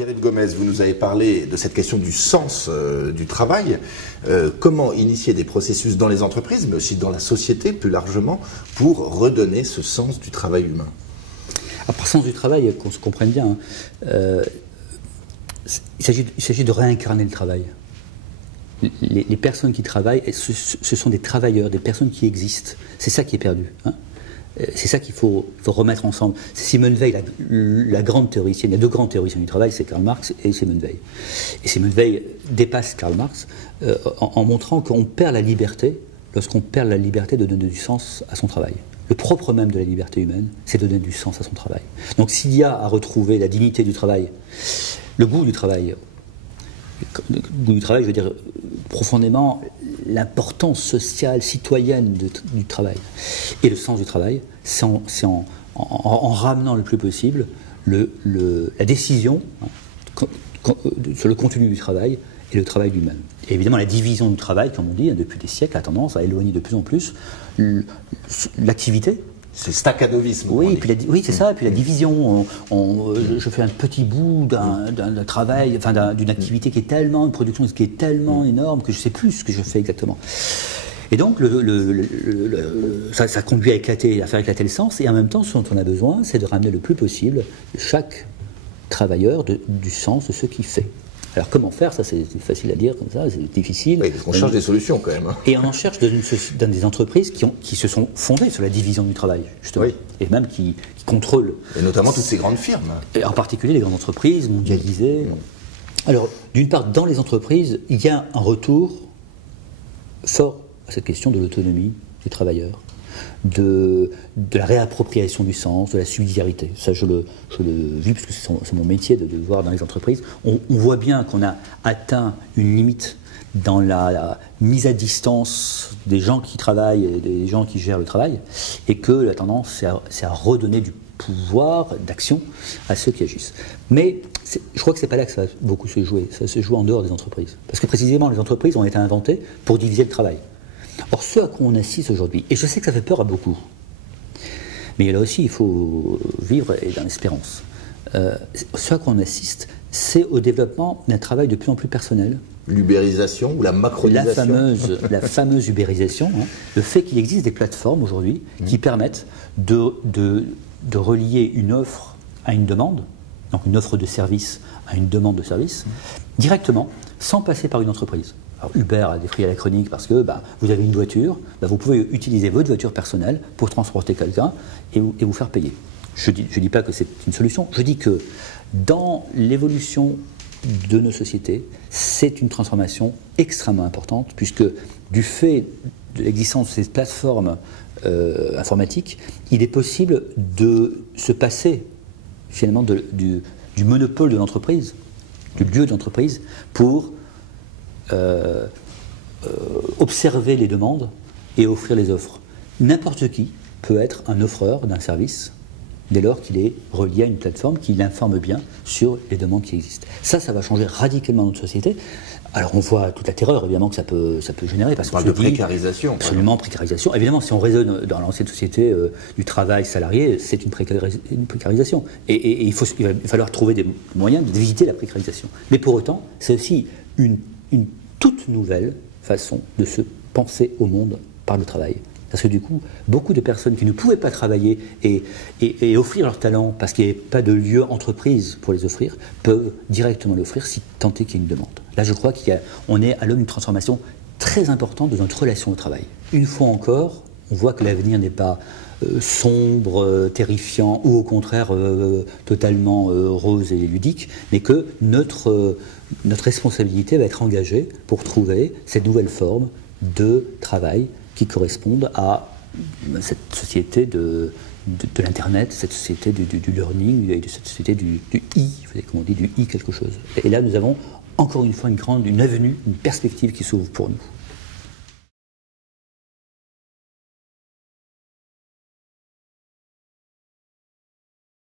Pierre-Yves Gomez, vous nous avez parlé de cette question du sens du travail. Comment initier des processus dans les entreprises, mais aussi dans la société plus largement, pour redonner ce sens du travail humain? Par sens du travail, qu'on se comprenne bien, il s'agit de réincarner le travail. Les personnes qui travaillent, ce sont des travailleurs, des personnes qui existent. C'est ça qui est perdu. Hein. C'est ça qu'il faut remettre ensemble. C'est Simone Veil, la grande théoricienne. Il y a deux grands théoriciens du travail, c'est Karl Marx et Simone Veil. Et Simone Veil dépasse Karl Marx en montrant qu'on perd la liberté lorsqu'on perd la liberté de donner du sens à son travail. Le propre même de la liberté humaine, c'est de donner du sens à son travail. Donc s'il y a à retrouver la dignité du travail, le goût du travail, je veux dire profondément l'importance sociale, citoyenne du travail et le sens du travail, c'est en ramenant le plus possible la décision sur le contenu du travail et le travail lui-même. Et évidemment, la division du travail, comme on dit, depuis des siècles, a tendance à éloigner de plus en plus l'activité. C'est staccadovisme. Oui, oui, c'est ça. Et puis la division. Je fais un petit bout d'un travail, enfin d'une activité qui est tellement, une production qui est tellement énorme que je ne sais plus ce que je fais exactement. Et donc, ça conduit à faire éclater le sens. Et en même temps, ce dont on a besoin, c'est de ramener le plus possible chaque travailleur du sens de ce qu'il fait. Alors comment faire, ça c'est facile à dire comme ça, c'est difficile. Oui, parce qu'on cherche des solutions quand même. Hein. Et on en cherche dans des entreprises qui se sont fondées sur la division du travail, justement. Oui. Et même qui contrôlent. Et notamment toutes ces grandes firmes. Et en particulier les grandes entreprises mondialisées. Alors, d'une part, dans les entreprises, il y a un retour fort à cette question de l'autonomie des travailleurs, de la réappropriation du sens, de la subsidiarité. Ça, je le vis, parce que c'est mon métier de le voir dans les entreprises. On voit bien qu'on a atteint une limite dans la mise à distance des gens qui travaillent et des gens qui gèrent le travail, et que la tendance, c'est à redonner du pouvoir d'action à ceux qui agissent. Mais je crois que c'est pas là que ça va beaucoup se jouer. Ça se joue en dehors des entreprises. Parce que précisément, les entreprises ont été inventées pour diviser le travail. Or, ce à quoi on assiste aujourd'hui, et je sais que ça fait peur à beaucoup, mais là aussi il faut vivre et dans l'espérance. Ce à quoi on assiste, c'est au développement d'un travail de plus en plus personnel. L'ubérisation ou la macronisation. La fameuse ubérisation, hein, le fait qu'il existe des plateformes aujourd'hui qui permettent de relier une offre à une demande, donc une offre de service à une demande de service, directement, sans passer par une entreprise. Alors Uber a défrayé la chronique parce que vous avez une voiture, vous pouvez utiliser votre voiture personnelle pour transporter quelqu'un et vous faire payer. Je dis pas que c'est une solution, je dis que dans l'évolution de nos sociétés, c'est une transformation extrêmement importante, puisque du fait de l'existence de ces plateformes informatiques, il est possible de se passer finalement du monopole de l'entreprise, du lieu de l'entreprise, pour observer les demandes et offrir les offres. N'importe qui peut être un offreur d'un service dès lors qu'il est relié à une plateforme qui l'informe bien sur les demandes qui existent. Ça va changer radicalement notre société. Alors on voit toute la terreur évidemment que ça peut générer. Parce on parle de précarisation. Absolument, précarisation. Évidemment, si on raisonne dans l'ancienne société du travail salarié, c'est une précarisation. Et il va falloir trouver des moyens d'éviter la précarisation. Mais pour autant, c'est aussi une toute nouvelle façon de se penser au monde par le travail. Parce que du coup, beaucoup de personnes qui ne pouvaient pas travailler et offrir leur talent parce qu'il n'y avait pas de lieu entreprise pour les offrir, peuvent directement l'offrir si tant est qu'il y a une demande. Là, je crois qu'on est à l'aune d'une transformation très importante de notre relation au travail. Une fois encore, on voit que l'avenir n'est pas sombre, terrifiant ou au contraire totalement rose et ludique, mais que notre responsabilité va être engagée pour trouver cette nouvelle forme de travail qui correspondent à cette société de l'Internet, cette société du learning et de cette société du I, comme on dit, du I quelque chose. Et là, nous avons encore une fois une avenue, une perspective qui s'ouvre pour nous.